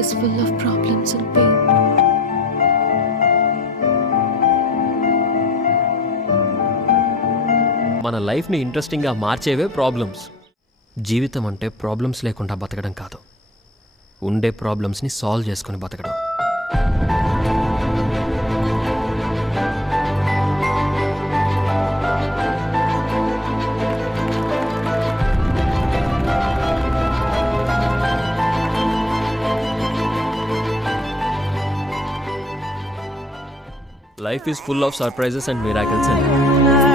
is full of problems and pain. మన లైఫ్ని ఇంట్రెస్టింగ్గా మార్చేవే ప్రాబ్లమ్స్. జీవితం అంటే ప్రాబ్లమ్స్ లేకుండా బతకడం కాదు, ఉండే ప్రాబ్లమ్స్ని సాల్వ్ చేసుకుని బతకడం. Life is full of surprises and miracles.